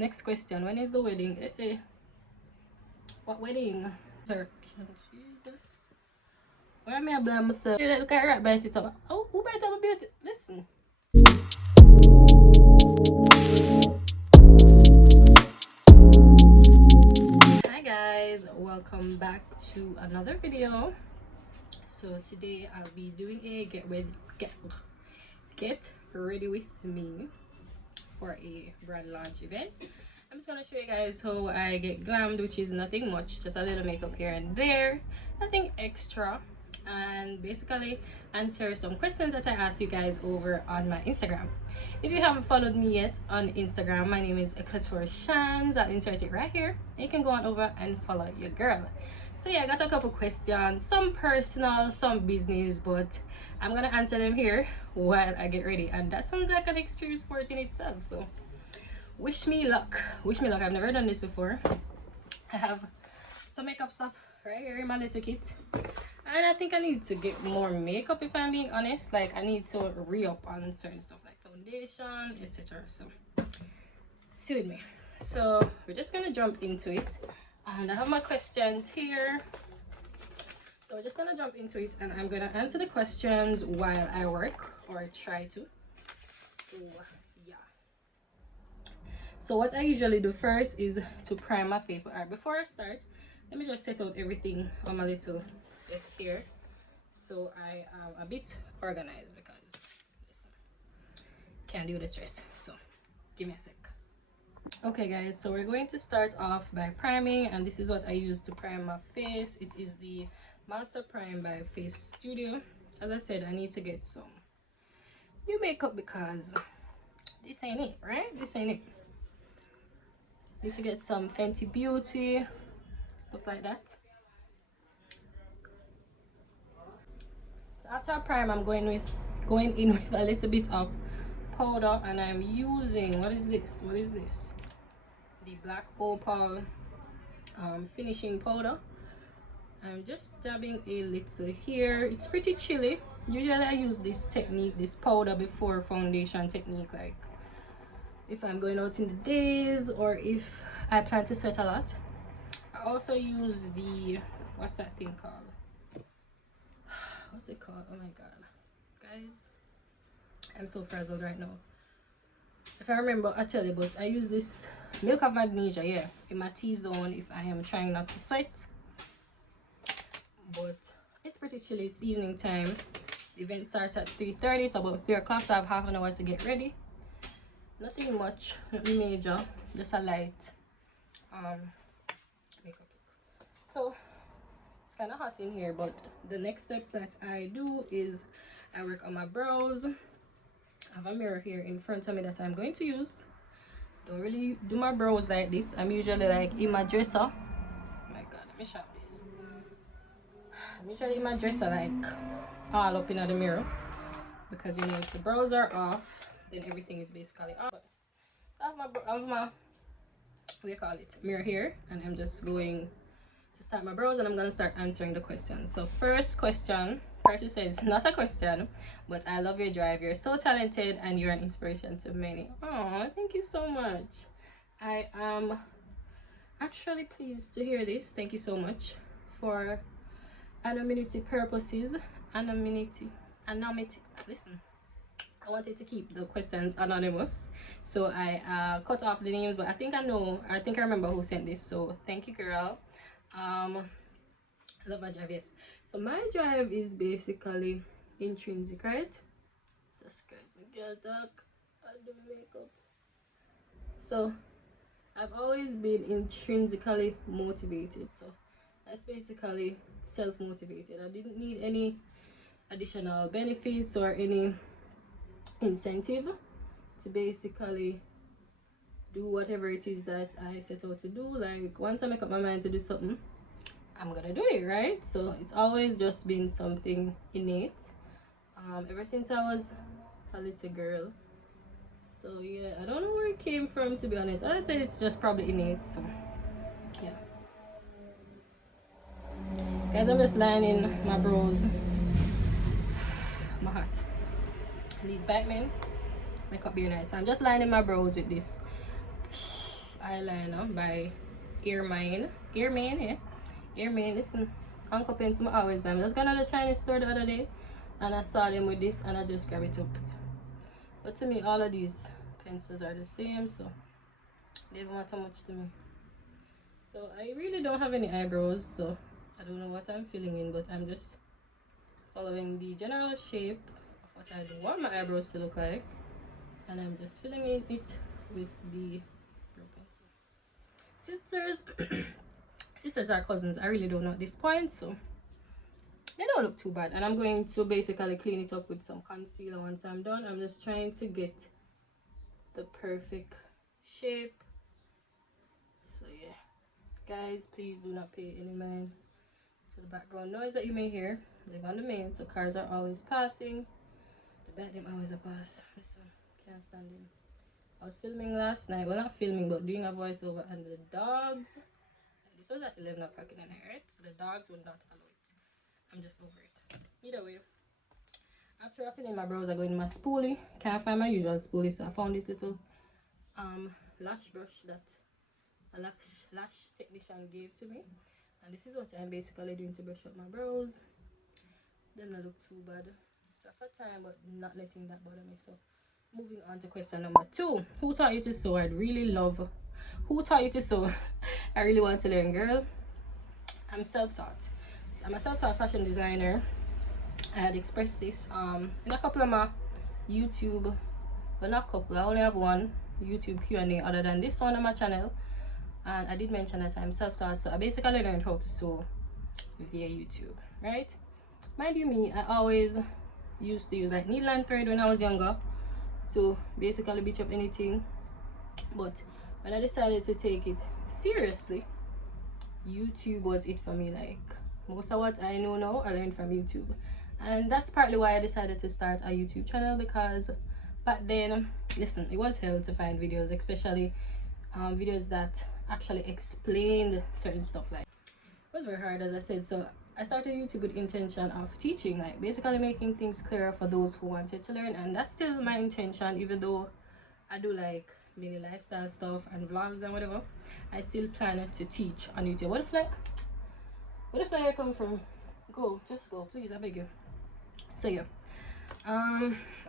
next question. When is the wedding? What wedding? Turkey. Jesus. Why am I blame myself? Look at her bite it up. Oh, who bite up a beauty? Listen. Hi guys, welcome back to another video. So today I'll be doing a get ready with me for a brand launch event. I'm just gonna show you guys how I get glammed, which is nothing much, just a little makeup here and there, nothing extra, and basically answer some questions that I asked you guys over on my Instagram. If you haven't followed me yet on Instagram, my name is Couture Shanz. I'll insert it right here. You can go on over and follow your girl. So yeah, I got a couple questions, some personal, some business, but I'm gonna answer them here while I get ready, and that sounds like an extreme sport in itself. So wish me luck. Wish me luck. I've never done this before. I have some makeup stuff right here in my little kit, and I think I need to get more makeup, if I'm being honest. Like, I need to re-up on certain stuff like foundation, etc. So see with me. So we're just gonna jump into it, and I have my questions here. So we're just gonna jump into it, and I'm gonna answer the questions while I work, or try to. So yeah. So what I usually do first is to prime my face. But before I start, let me just set out everything on my little desk here, so I am a bit organized, because listen, can't deal with the stress. So give me a sec. Okay guys, so we're going to start off by priming, and this is what I use to prime my face. It is the Master Prime by Face Studio. As I said, I need to get some new makeup because this ain't it, right? This ain't it. Need to get some Fenty Beauty, stuff like that. So after I prime, I'm going in with a little bit of powder, and I'm using, what is this? The Black Opal finishing powder. I'm just dabbing a little here. It's pretty chilly. Usually I use this technique, this powder, before foundation technique, like if I'm going out in the days or if I plan to sweat a lot. I also use the, what's that thing called? What's it called? Oh my god, guys, I'm so frazzled right now. If I remember, I'll tell you, but I use this Milk of Magnesia, yeah, in my T-zone if I am trying not to sweat. But it's pretty chilly. It's evening time. The event starts at 3:30. It's about 3 o'clock, so I have half an hour to get ready. Nothing much, nothing major, just a light makeup look. So it's kind of hot in here, but the next step that I do is I work on my brows. I have a mirror here in front of me that I'm going to use. Don't really do my brows like this. I'm usually like in my dresser. Oh my god, let me sharp this. I'm usually in my dresser, like all up in the mirror, because you know, if the brows are off, then everything is basically off. But I have my what do you call it, mirror here, and I'm just going to start my brows, and I'm gonna start answering the questions. So first question, first says, not a question, but I love your drive. You're so talented and you're an inspiration to many. Oh, thank you so much. I am actually pleased to hear this. Thank you so much. For anonymity purposes, anonymity, listen, I wanted to keep the questions anonymous, so I cut off the names, but I think I remember who sent this, so thank you, girl. Love my drive. Yes, so my drive is basically intrinsic, right? So guys, I do makeup. So I've always been intrinsically motivated, so that's basically self-motivated. I didn't need any additional benefits or any incentive to basically do whatever it is that I set out to do. Like, once I make up my mind to do something, I'm gonna do it, right? So it's always just been something innate, ever since I was a little girl. So yeah, I don't know where it came from, to be honest. I said it's just probably innate. So yeah, guys, I'm just lining my brows. My hat. And these Batman makeup be nice. So I'm just lining my brows with this eyeliner by Earmine. Earmine, yeah. Earmine, listen. Uncle pencil I always buy. I just gone to the Chinese store the other day and I saw them with this and I just grabbed it up. But to me, all of these pencils are the same, so they don't matter much to me. So I really don't have any eyebrows, so I don't know what I'm filling in, but I'm just following the general shape of what I do want my eyebrows to look like, and I'm just filling in it with the brow pencil. Sisters, sisters are cousins. I really don't know at this point, so they don't look too bad. And I'm going to basically clean it up with some concealer once I'm done. I'm just trying to get the perfect shape. So yeah, guys, please do not pay any mind to the background noise that you may hear. Live on the main, so cars are always passing. The back them always a pass. Listen, can't stand him. I was filming last night, well not filming but doing a voiceover, and the dogs, and this was at 11 o'clock in the night, so the dogs would not allow it. I'm just over it. Either way, after I fill in my brows, I go in my spoolie. Can't find my usual spoolie, so I found this little lash brush that a lash technician gave to me, and this is what I'm basically doing to brush up my brows. Them not look too bad. Stuff for time, but not letting that bother me. So moving on to question number 2. Who taught you to sew? I'd really love. Who taught you to sew? I really want to learn, girl. I'm self-taught. So I'm a self-taught fashion designer. I had expressed this in a couple of my YouTube, but not couple. I only have one YouTube Q&A other than this one on my channel, and I did mention that I'm self-taught. So I basically learned how to sew via YouTube, right? Mind you, me, I always used to use like needle and thread when I was younger to basically bitch up anything, but when I decided to take it seriously, YouTube was it for me. Like most of what I know now I learned from YouTube, and that's partly why I decided to start a YouTube channel, because back then, listen, it was hell to find videos, especially videos that actually explained certain stuff. Like it was very hard, as I said. So I started YouTube with intention of teaching, like basically making things clearer for those who wanted to learn, and that's still my intention. Even though I do like mini lifestyle stuff and vlogs and whatever, I still plan to teach on YouTube. What the flyer come from? Go, just go, please, I beg you. So yeah,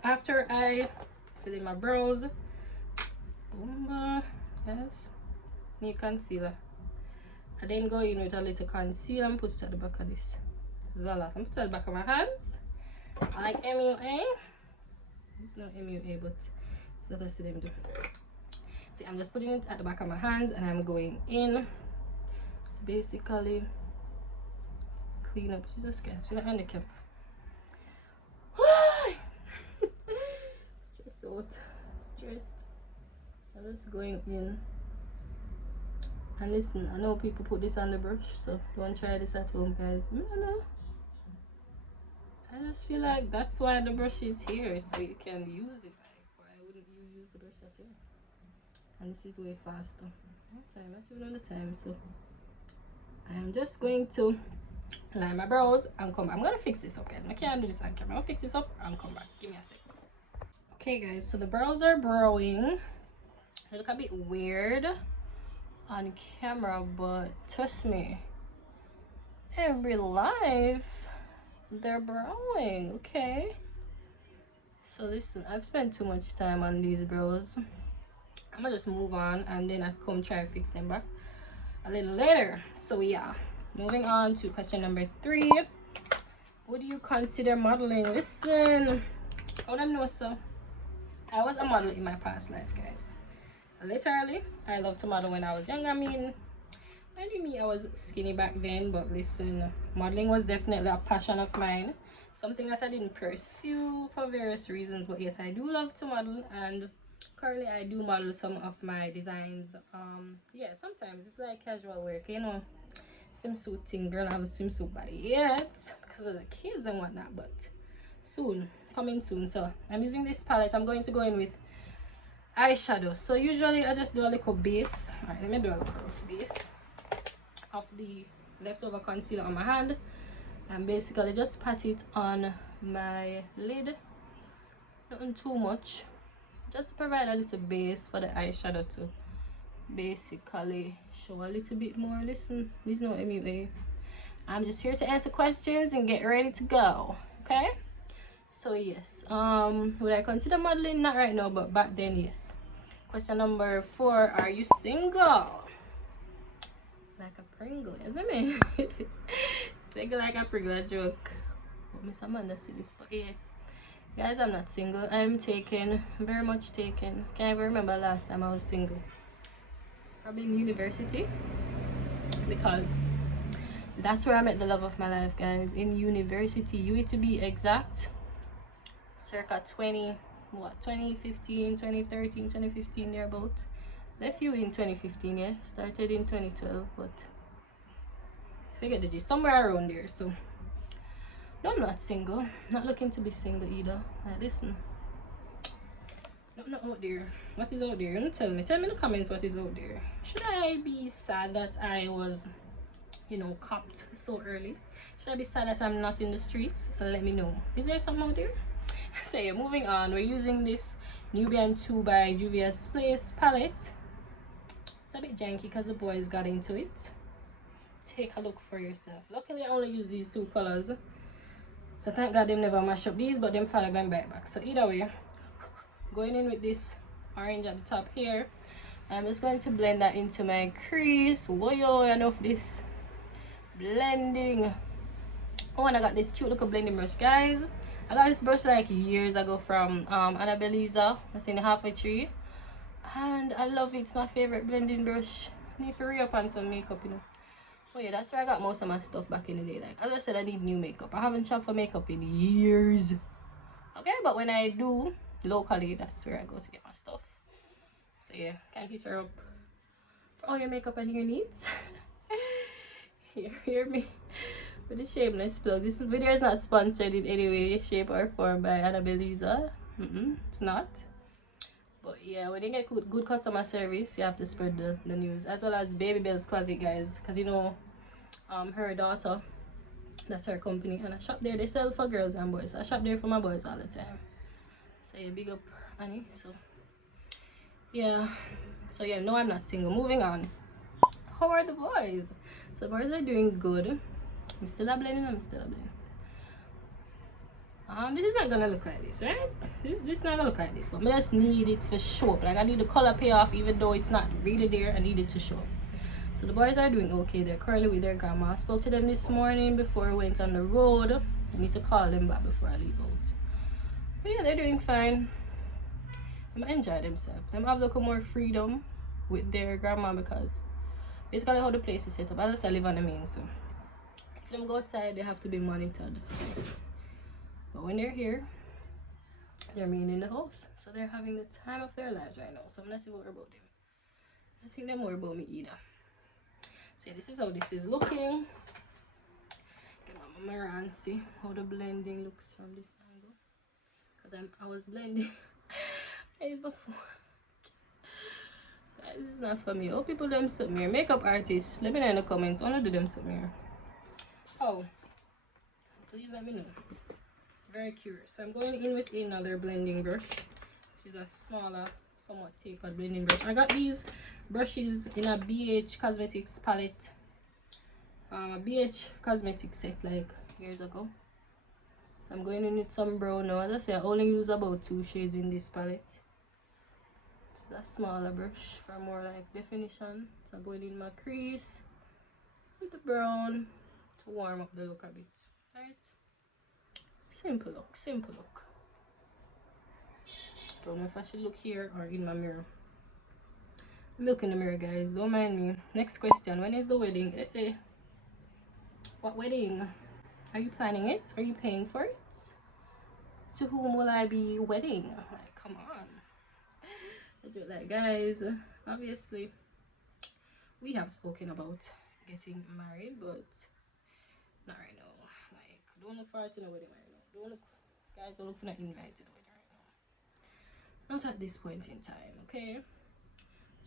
after I fill in my brows, boom, yes, need concealer. I then go in with a little concealer and put it at the back of this. This is a lot. I'm put it at the back of my hands. I like MUA. It's not MUA, but it's what I see them do. See, I'm just putting it at the back of my hands, and I'm going in to basically clean up. Jesus Christ, feel like handicap. Stressed. I'm just going in. And listen, I know people put this on the brush, so don't try this at home, guys. I just feel like that's why the brush is here, so you can use it. Like, why wouldn't you use the brush that's here? And this is way faster. What time? That's even on the time. So I'm just going to line my brows and come back. I'm gonna fix this up, guys. I can't do this on camera. I'll fix this up and come back. Give me a sec. Okay, guys. So the brows are browing. They look a bit weird on camera, but trust me, in real life they're browing. Okay, so listen, I've spent too much time on these brows. I'm gonna just move on, and then I come try to fix them back a little later. So yeah, moving on to question number 3. Would you consider modeling? Listen, how them know? So I was a model in my past life, guys. Literally, I loved to model when I was young. I mean, I was skinny back then, but listen, modeling was definitely a passion of mine, something that I didn't pursue for various reasons. But yes, I do love to model, and currently I do model some of my designs. Yeah, sometimes it's like casual work, you know, swimsuit thing. Girl, I have a swimsuit body yet because of the kids and whatnot, but soon, coming soon. So I'm using this palette. I'm going to go in with eyeshadow. So usually I just do a little base. All right, let me do a little base of the leftover concealer on my hand, and basically just pat it on my lid. Nothing too much, just to provide a little base for the eyeshadow to basically show a little bit more. Listen, please no MUA. I'm just here to answer questions and get ready to go. Okay? So yes. Would I consider modeling? Not right now, but back then, yes. Question number 4. Are you single? Like a Pringle, isn't it? Single like a Pringle, a joke. But Miss Amanda see this, but yeah. Guys, I'm not single. I'm taken, very much taken. Can't even remember last time I was single. Probably in university, because that's where I met the love of my life, guys. In university, UA to be exact. Circa 2015, 2013, 2015, thereabout. Left you in 2015, yeah. Started in 2012, but figured the G somewhere around there. So no, I'm not single. Not looking to be single either. Like, listen. Not out there. What is out there? You tell me. Tell me in the comments what is out there. Should I be sad that I was, you know, copped so early? Should I be sad that I'm not in the streets? Let me know. Is there something out there? So yeah, moving on. We're using this Nubian 2 by Juvia's Place palette. It's a bit janky because the boys got into it. Take a look for yourself. Luckily I only use these 2 colors. So thank God them never mash up these, but them father going back. So either way, going in with this orange at the top here. I'm just going to blend that into my crease. Whoa, enough this blending. Oh, and I got this cute little blending brush, guys. I got this brush like years ago from Annabeliza. That's in the halfway tree. And I love it. It's my favorite blending brush. Need to re-up on some makeup, you know. Oh yeah, that's where I got most of my stuff back in the day. Like, as I said, I need new makeup. I haven't shopped for makeup in years. Okay, but when I do locally, that's where I go to get my stuff. So yeah, can hit her up for all your makeup and hair needs. Hear me with the shameless plug. This video is not sponsored in any way, shape or form by Annabeliza. It's not. But yeah, when you get good customer service, you have to spread the news, as well as Baby Bell's Closet, guys, because you know her daughter, that's her company, and I shop there. They sell for girls and boys. I shop there for my boys all the time. So yeah, big up Annie. So yeah, no, I'm not single. Moving on. How are the boys? So the boys are doing good. I'm still a blending. This is not gonna look like this, right? This not gonna look like this, but I just need it for show up. Like, I need the color payoff, even though it's not really there. I need it to show up. So the boys are doing okay. They're currently with their grandma. I spoke to them this morning before I went on the road. I need to call them back before I leave out. But yeah, they're doing fine. They enjoy themselves. They have a little more freedom with their grandma, because basically how the place is set up. As I said, I live on the main, so if them go outside, they have to be monitored. But when they're here, they're mean in the house. So they're having the time of their lives right now. So I'm not too worried about them. I think they're more about me either. So this is how this is looking. Get my mirror and see how the blending looks from this angle. Because I was blending eyes before. Guys, this is not for me. Oh, people them something here. Makeup artists, let me know in the comments. I want to do them something here. Oh, please let me know. Very curious. So I'm going in with another blending brush, which is a smaller, somewhat tapered blending brush. I got these brushes in a BH Cosmetics palette, BH Cosmetics set like years ago. So I'm going in with some brown now. As I say, I only use about 2 shades in this palette. This is a smaller brush for more like definition. So I'm going in my crease with the brown to warm up the look a bit. Right? Simple look, simple look. Don't know if I should look here or in my mirror. Look in the mirror, guys, don't mind me. Next question. When is the wedding? What wedding? Are you planning it? Are you paying for it? To whom will I be wedding? Like, come on. Like, guys, obviously we have spoken about getting married, but not right now. Like, don't look forward to the wedding right now. Guys, don't look for an invite to the wedding right now. Not at this point in time, okay?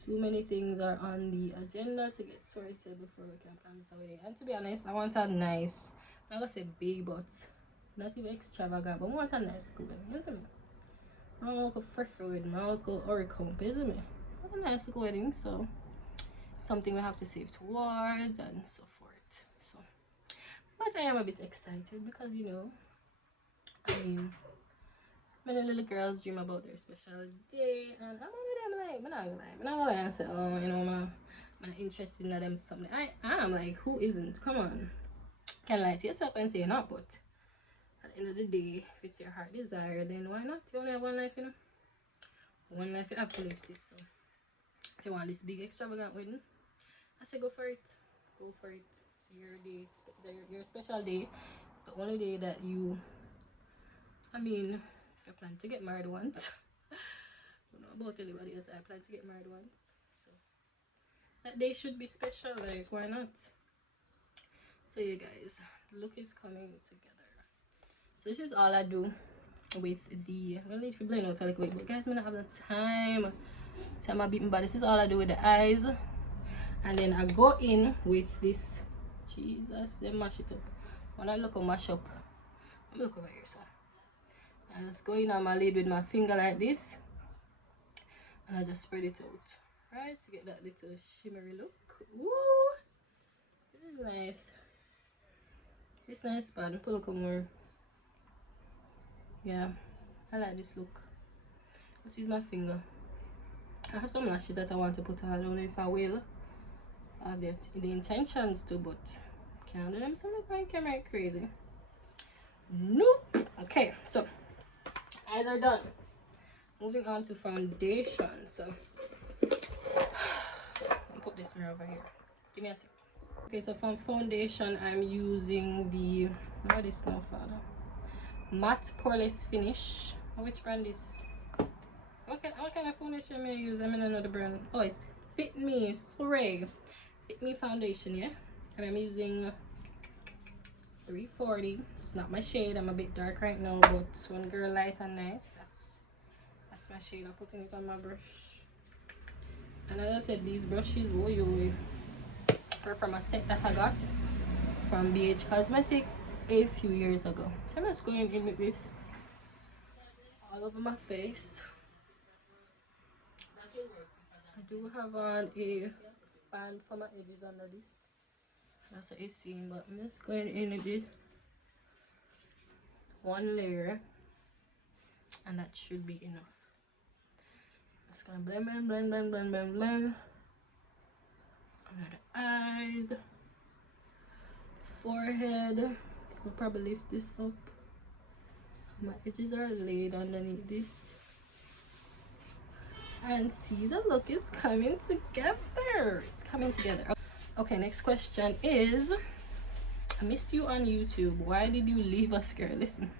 Too many things are on the agenda to get sorted before we can plan this wedding. And to be honest, I want a nice, I'm gonna say big, but not even extravagant, but I want a nice wedding, isn't it? I want to look a fresh wedding, I want to look a oricump, isn't it? I want a nice wedding, so something we have to save towards and so forth. So, but I am a bit excited because, you know, I mean, many little girls dream about their special day, and I'm one of them, like, I'm not gonna lie and say, oh, you know, I'm not interested in them something. I am, like, who isn't? Come on. Can lie to yourself and say you're not, but at the end of the day, if it's your heart desire, then why not? You only have one life, you know. One life you have to live, sis. So if you want this big extravagant wedding, I say go for it. Go for it. It's your day, your special day. It's the only day that you, I mean, if you plan to get married once, I don't know about anybody else, I plan to get married once. So that day should be special, like, why not? So you guys, the look is coming together. So this is all I do with the, I need to blend out a little bit, but guys, I don't have the time. So I'm a bit, but this is all I do with the eyes. And then I go in with this, Jesus, then mash it up. When I look at mash up, I'm look over here, so I just go in on my lid with my finger like this, and I just spread it out, right, to get that little shimmery look. Ooh, this is nice. This nice pan. Put a little more. Yeah, I like this look. Let's use my finger. I have some lashes that I want to put on. I don't know if I will. I have the intentions to, but can't do them. So I'm not camera crazy. Nope. Okay, so eyes are done. Moving on to foundation. So I'll put this mirror over here. Give me a sec. Okay, so from foundation, I'm using the, what is Nuff? Matte Poreless Finish. Which brand is? What kind of foundation may I use? I mean, another brand. Oh, it's Fit Me Spray. Fit Me foundation, yeah. And I'm using 340. It's not my shade. I'm a bit dark right now, but one girl light and nice. That's my shade. I'm putting it on my brush. And as I said, these brushes, are from a set that I got from BH Cosmetics a few years ago. So I'm just going in with this all over my face. I do have on a band for my edges under this. That's what it's seeing, but I'm just going in with it. One layer, and that should be enough. Just gonna blend under the eyes, forehead. I'll probably lift this up. My edges are laid underneath this, and see, the look is coming together. It's coming together. Okay, next question is, I missed you on YouTube. Why did you leave us, girl? Listen,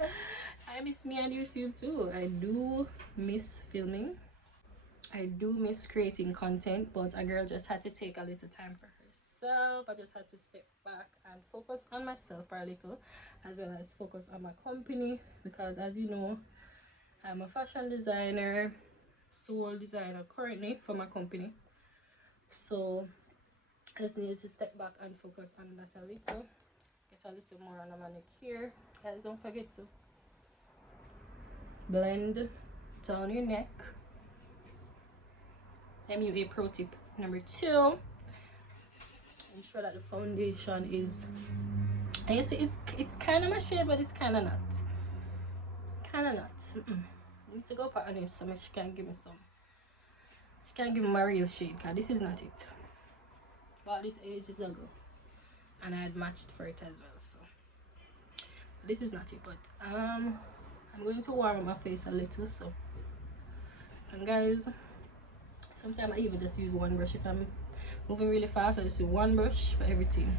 I miss me on YouTube too. I do miss filming. I do miss creating content, but a girl just had to take a little time for herself. I just had to step back and focus on myself for a little, as well as focus on my company, because as you know, I'm a fashion designer, sole designer currently for my company. So I just needed to step back and focus on that a little. Get a little more on my neck here. Guys, don't forget to blend down your neck. MUA pro tip number 2. Ensure that the foundation is, and you see, it's kind of my shade, but it's kind of not. I need to go up on it so she can give me some. She can't give me my real shade, because this is not it. But this ages ago, and I had matched for it as well, so this is not it. But I'm going to warm up my face a little, so, and guys, sometimes I even just use one brush. If I'm moving really fast, I just use one brush for everything.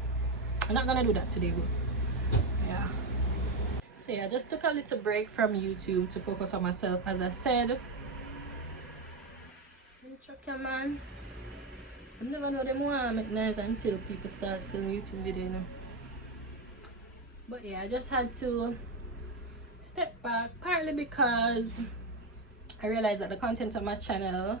I'm not gonna do that today, but yeah. So yeah, I just took a little break from YouTube to focus on myself, as I said. Man, I never know them want to make nice until people start filming YouTube video, you know. But yeah, I just had to step back, partly because I realized that the content on my channel,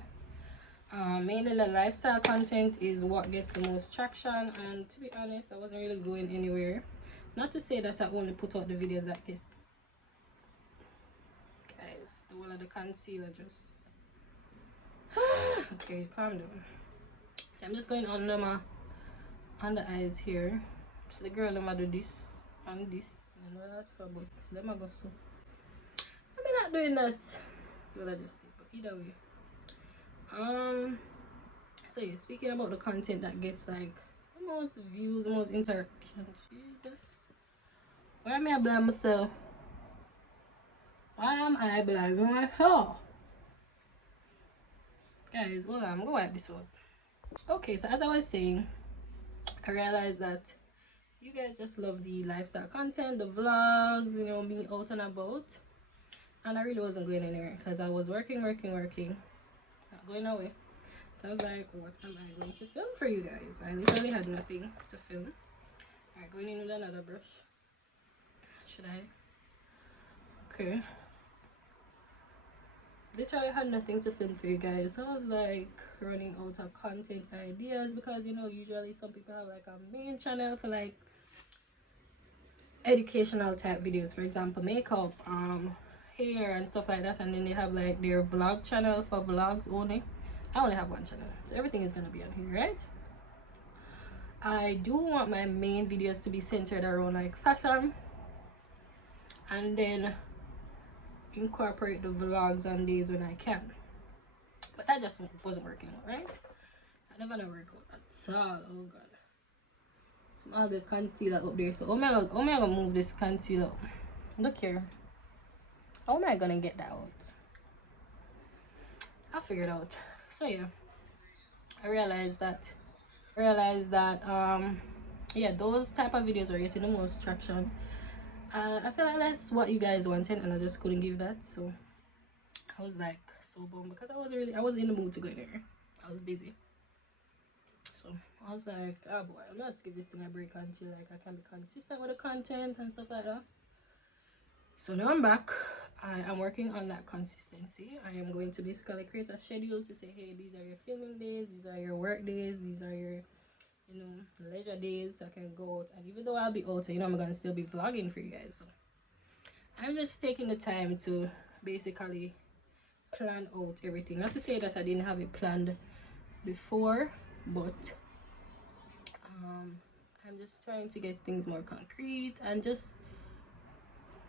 mainly the lifestyle content, is what gets the most traction, and to be honest, I wasn't really going anywhere. Not to say that I only put out the videos that get, guys, the one of the concealer just okay, calm down. So So I'm just going under my under eyes here. So the girl I'm do this and this. I know that for but so let me go so. I'm not doing that. Well, I just did, but either way. So yeah, speaking about the content that gets like the most views, the most interaction. Jesus. Why am I blaming myself? Why am I blaming myself? Guys, hold on, I'm gonna wipe this out. Okay, so as I was saying, I realized that you guys just love the lifestyle content, the vlogs, you know, being out and about. And I really wasn't going anywhere because I was working, not going away. So I was like, what am I going to film for you guys? I literally had nothing to film. Alright, going in with another brush. Should I? Okay. Literally had nothing to film for you guys. So I was like running out of content ideas because, you know, usually some people have like a main channel for like educational type videos, for example makeup, hair and stuff like that, and then they have like their vlog channel for vlogs only. I only have one channel, so everything is gonna be on here, right? I do want my main videos to be centered around like fashion, and then incorporate the vlogs on days when I can, but that just wasn't working out, right? I never work out at all. Oh god, some other concealer up there. So oh my god, I'm gonna move this concealer. Look here, how am I gonna get that out? I'll figure it out. So yeah, I realized that yeah, those type of videos are getting the most traction. I feel like that's what you guys wanted, and I just couldn't give that. So I was like so bummed because I wasn't in the mood to go in there. I was busy. So I was like, oh boy, let's give this thing a break until like I can be consistent with the content and stuff like that. So now I'm back. I am working on that consistency. I am going to basically create a schedule to say, hey, these are your filming days, these are your work days, these are your, you know, leisure days. So I can go out, and even though I'll be out, you know, I'm gonna still be vlogging for you guys. So I'm just taking the time to basically plan out everything. Not to say that I didn't have it planned before, but I'm just trying to get things more concrete and just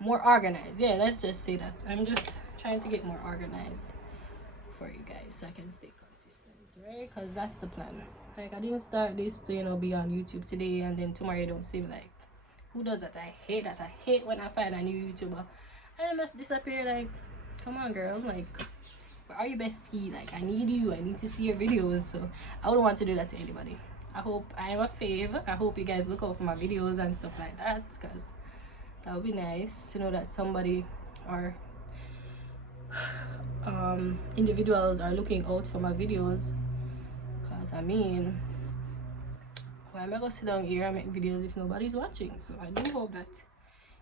more organized. Yeah, let's just say that I'm just trying to get more organized for you guys so I can stay consistent, right? Because that's the plan. Like, I didn't start this to, you know, be on YouTube today and then tomorrow you don't see me. Like, who does that? I hate that. I hate when I find a new YouTuber and they must disappear. Like, come on girl, like, where are you, bestie? Like, I need you, I need to see your videos. So I wouldn't want to do that to anybody. I hope I am a fave. I hope you guys look out for my videos and stuff like that, because that would be nice to know that somebody or individuals are looking out for my videos. Because I mean, why am I gonna sit down here and make videos if nobody's watching? So I do hope that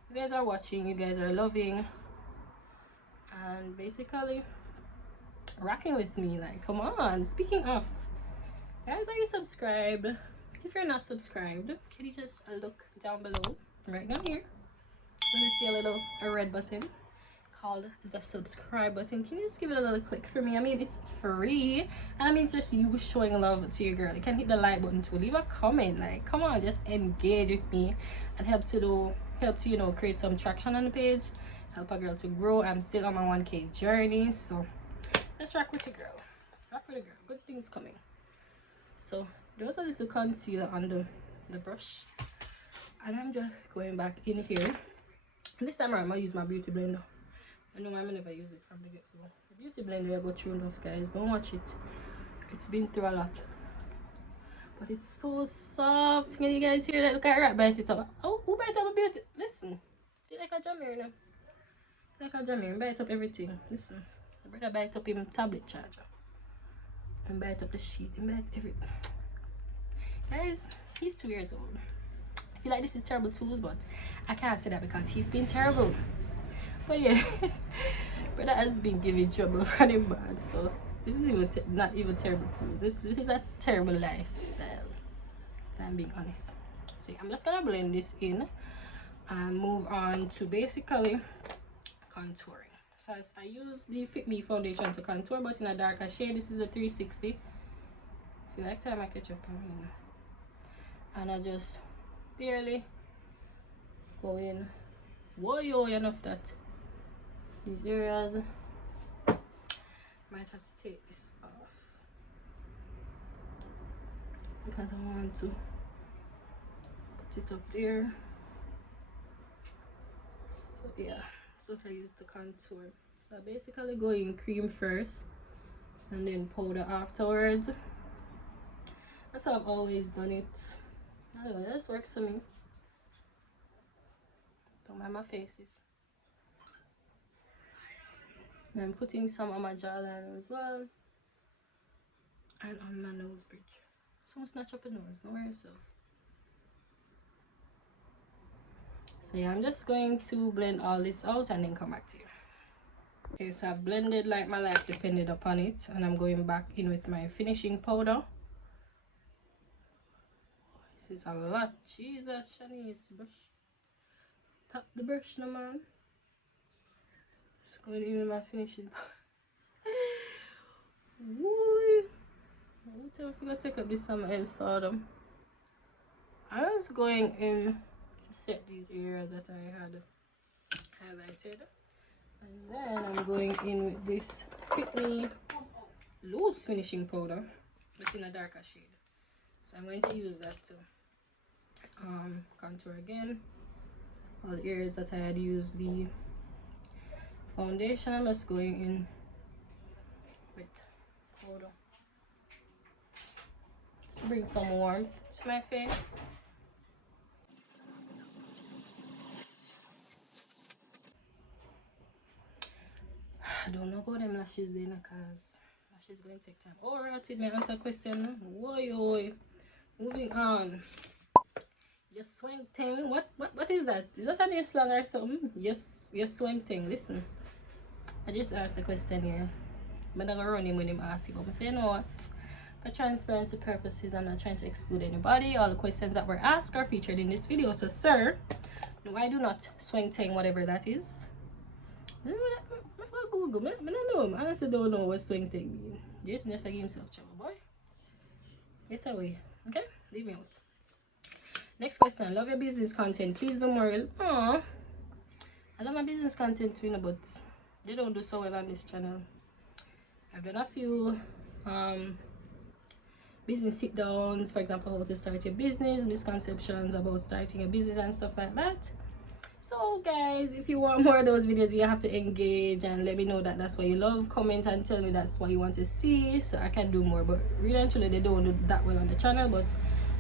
you guys are watching, you guys are loving, and basically rocking with me. Like, come on. Speaking of, guys, are you subscribed? If you're not subscribed, can you just look down below, right down here? You see a red button called the subscribe button. Can you just give it a little click for me? I mean, it's free, and I mean, it's just you showing love to your girl. You can hit the like button too, leave a comment. Like, come on, just engage with me and help to you know, create some traction on the page, help a girl to grow. I'm still on my 1K journey, so let's rock with your girl. Rock with a girl. Good things coming. So there was a little concealer on the brush, and I'm just going back in here. And this time around, I'm gonna use my beauty blender. I know I never use it from the get-go. The beauty blender I go through enough, guys. Don't watch it. It's been through a lot. But it's so soft. Can you guys hear that? Look at her bite it up. Oh, who bite up a beauty? Listen. Feel like a jammer now. Feel like a jammer. Bite up everything. Listen. The brother bite up him tablet charger. And bite up the sheet. And bite everything. Guys, he's 2 years old. I feel like this is terrible tools, but I can't say that because he's been terrible. But yeah, brother has been giving trouble running bad, so this is even not even terrible tools. This is a terrible lifestyle, if I'm being honest. So I'm just gonna blend this in and move on to basically contouring. So I use the Fit Me foundation to contour, but in a darker shade. This is the 360 feel like time I catch up on me. And I just barely go in. Whoa, yo, enough that. These areas, might have to take this off because I want to put it up there. So yeah, that's what I use to contour. So I basically go in cream first and then powder afterwards. That's how I've always done it. I don't know, this works for me. Don't mind my faces. And I'm putting some on my jawline as well. And on my nose bridge. Someone snatch up a nose, don't worry yourself. So yeah, I'm just going to blend all this out and then come back to you. Okay, so I've blended like my life depended upon it, and I'm going back in with my finishing powder. This is a lot. Jesus, Shanice, brush. Tap the brush now, man. Just going in with my finishing powder. Woo! I forgot to take up this from my for them. I was going in to set these areas that I had highlighted. And then I'm going in with this Fit Me loose finishing powder. It's in a darker shade. So I'm going to use that to contour again. All the areas that I had used the foundation, I'm just going in with powder. Just bring some warmth to my face. I don't know about them lashes then, because lashes going to take time. Alright, did me answer question. Whoa. Moving on. Your swing thing. What is that? Is that a new slang or something? Yes, your swing thing. Listen. I just asked a question here. I'm not gonna run him when him ask you, but I say, you know what? For transparency purposes, I'm not trying to exclude anybody. All the questions that were asked are featured in this video. So, sir, no, I do not swing thing, whatever that is. Google, I don't know. I honestly don't know what swing thing means. Jason just give himself trouble, boy. Get away. Okay? Leave me out. Next question. Love your business content. Please do more. Aww. I love my business content too, but they don't do so well on this channel. I've done a few business sit downs, for example, how to start your business, misconceptions about starting a business and stuff like that. So guys, if you want more of those videos, you have to engage and let me know that that's what you love. Comment and tell me that's what you want to see so I can do more. But really and truly, they don't do that well on the channel, but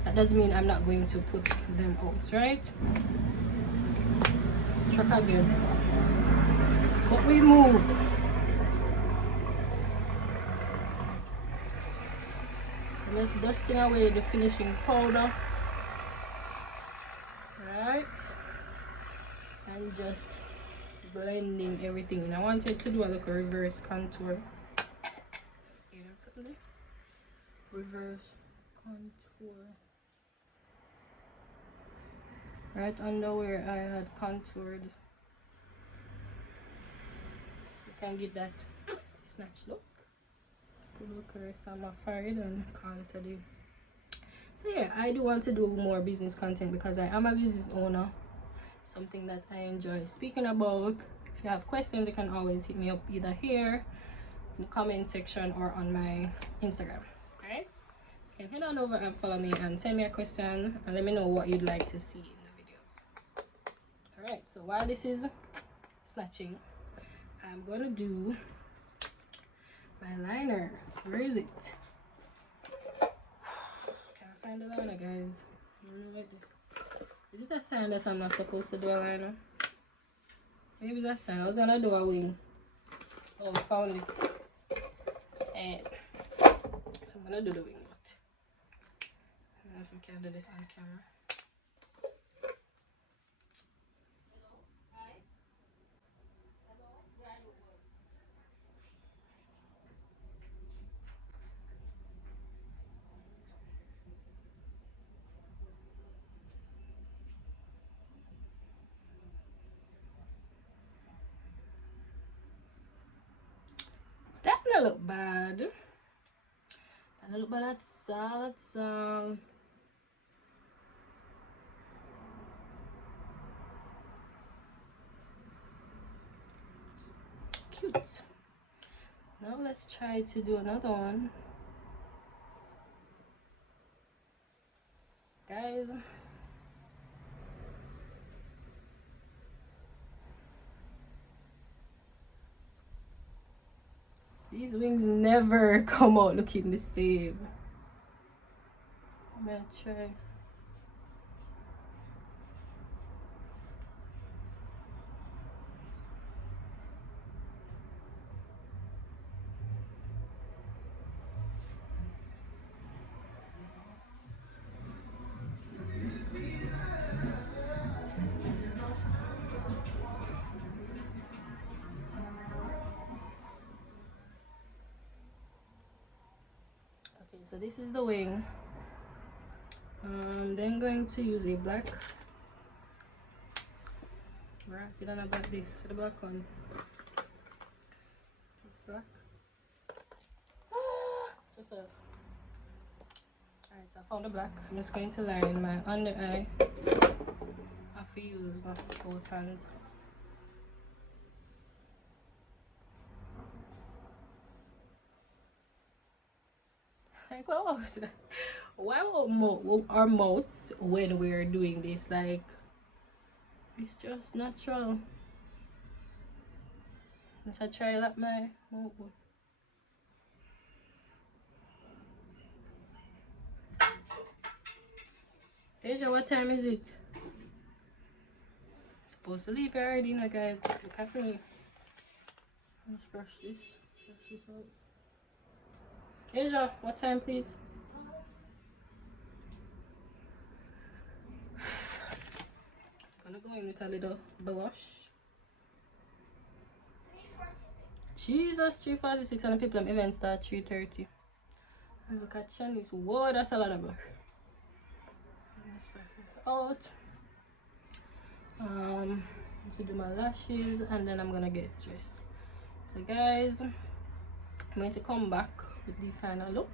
that doesn't mean I'm not going to put them out, right? Truck again. But we move. I'm just dusting away the finishing powder. Right? And just blending everything in. I wanted to do a little reverse contour. You know something? Reverse contour. Right under where I had contoured. You can get that snatch look. Put a little rest on my forehead and call it a day. So yeah, I do want to do more business content because I am a business owner. Something that I enjoy speaking about. If you have questions, you can always hit me up either here in the comment section or on my Instagram. Alright, so you can head on over and follow me and send me a question and let me know what you'd like to see in the videos. Alright, so while this is snatching, I'm gonna do my liner. Where is it? Can't find the liner, guys. Is it a sign that I'm not supposed to do a liner? Maybe that's a sign. I was gonna do a wing. Oh, I found it. And so I'm gonna do the wing, but I don't know if we can do this on camera. That don't look bad. And look, but that's cute. Now let's try to do another one, guys. These wings never come out looking the same. I'm gonna try. Okay, so this is the wing. Then going to use a black. Right, you don't know about this, the black one. It's black. So alright, so I found the black. I'm just going to line my under eye. I have to use both hands. Like, what was that? Why won't our mouths when we're doing this? Like, it's just natural. I try that my mouth. Asia, what time is it? I'm supposed to leave already, you know, guys. Look at me. Let's brush this out. Asia, what time, please? I'm gonna go in with a little blush. Jesus, 3:46, and the people at event start 3:30. And look at Shanz. Whoa, that's a lot of blush. Out. To do my lashes, and then I'm gonna get dressed. So guys, I'm going to come back with the final look,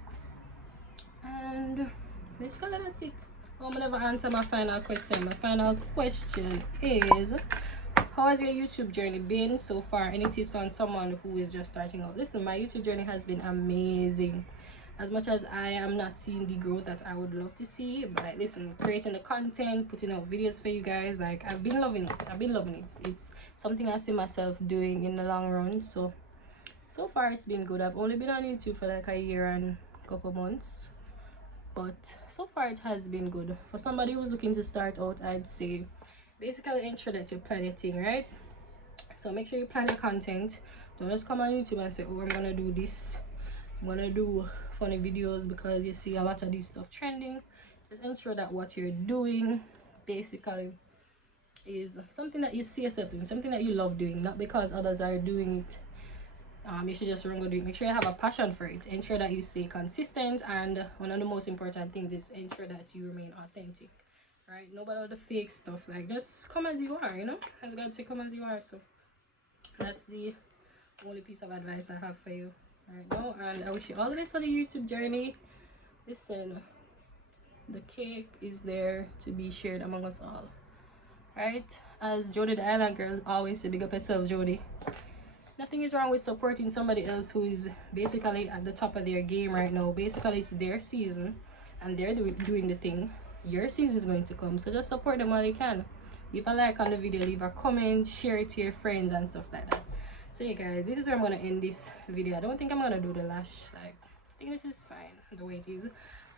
and basically that's it. I'm gonna never answer my final question. My final question is, how has your YouTube journey been so far? Any tips on someone who is just starting out? Listen, my YouTube journey has been amazing. As much as I am not seeing the growth that I would love to see, but like, listen, creating the content, putting out videos for you guys, like, I've been loving it. It's something I see myself doing in the long run. So far it's been good. I've only been on YouTube for like a year and a couple months, but so far it has been good. For somebody who's looking to start out, I'd say basically ensure that you plan your thing, right? So make sure you plan your content. Don't just come on YouTube and say, oh, I'm gonna do this, I'm gonna do funny videos because you see a lot of this stuff trending. Just ensure that what you're doing basically is something that you see yourself doing, something that you love doing, not because others are doing it. You should just run go do it. Make sure you have a passion for it. Ensure that you stay consistent, and one of the most important things is ensure that you remain authentic, right? No about the fake stuff. Like, just come as you are, you know, as God say, come as you are. So that's the only piece of advice I have for you right now, and I wish you all the best on the YouTube journey. Listen, the cake is there to be shared among us all, right? As Jody the Island Girl always say, big up yourself, Jody. Nothing is wrong with supporting somebody else who is basically at the top of their game right now. Basically, it's their season and they're doing the thing. Your season is going to come, so just support them while you can. Leave a like on the video, leave a comment, share it to your friends and stuff like that. So yeah guys, this is where I'm gonna end this video. I don't think I'm gonna do the lash. Like, I think this is fine the way it is.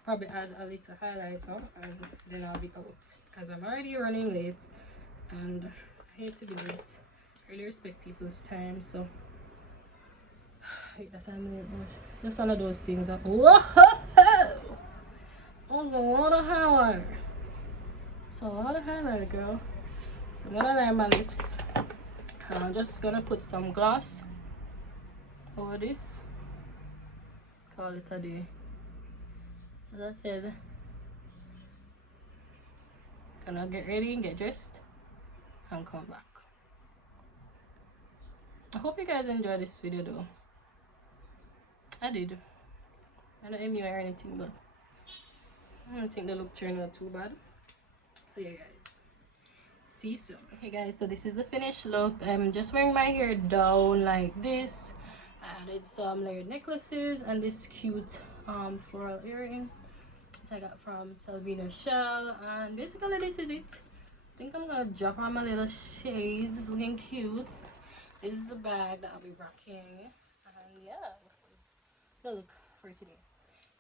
Probably add a little highlighter and then I'll be out because I'm already running late and I hate to be late. I really respect people's time, so wait, that's just one of those things. Whoa! That was a lot of highlight. It's a lot of highlight, girl. So I'm gonna line my lips. And I'm just gonna put some gloss over this. Call it a day. As I said, gonna get ready and get dressed and come back. I hope you guys enjoyed this video though. I did. I don't aim you or anything, but I don't think the look turned out too bad. So yeah, guys, see you soon. Okay guys, so this is the finished look. I'm just wearing my hair down like this. I added some layered necklaces and this cute floral earring that I got from Salvina Shell, and basically this is it. I think I'm gonna drop on my little shades. It's looking cute. This is the bag that I'll be rocking, and yeah, this is the look for today.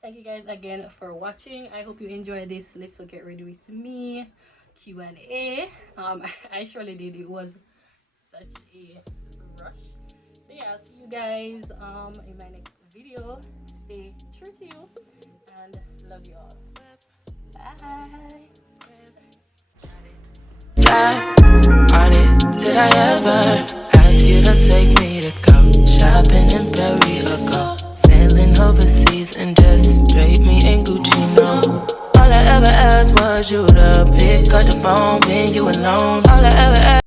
Thank you guys again for watching. I hope you enjoyed this little get ready with me Q&A. I surely did. It was such a rush. So yeah, I'll see you guys in my next video. Stay true to you and love you all. Bye. On it, did I ever ask you to take me to go shopping in Paris or go sailing overseas and just drape me in Gucci? No, all I ever asked was you to pick up the phone when you alone. All I ever